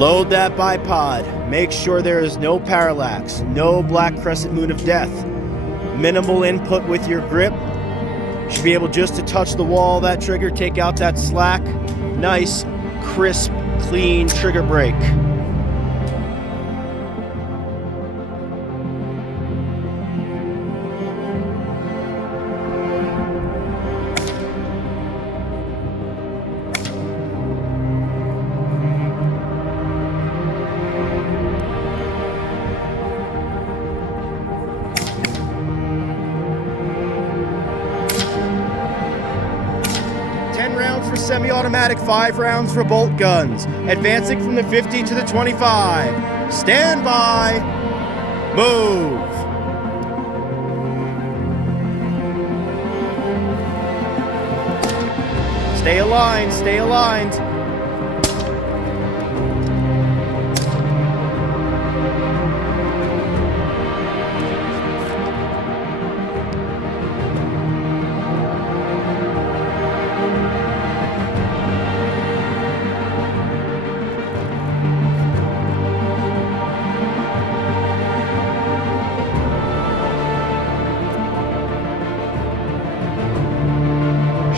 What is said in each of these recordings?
Load that bipod. Make sure there is no parallax, no black crescent moon of death. Minimal input with your grip. You should be able just to touch the wall of that trigger, take out that slack. Nice, crisp, clean trigger break. For semi-automatic, 5 rounds for bolt guns. Advancing from the 50 to the 25. Stand by. Move. Stay aligned, stay aligned.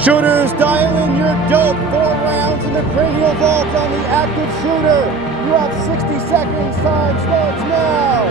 Shooters, dial in your dope. 4 rounds in the cranial vault on the active shooter. You have 60 seconds. Time starts now.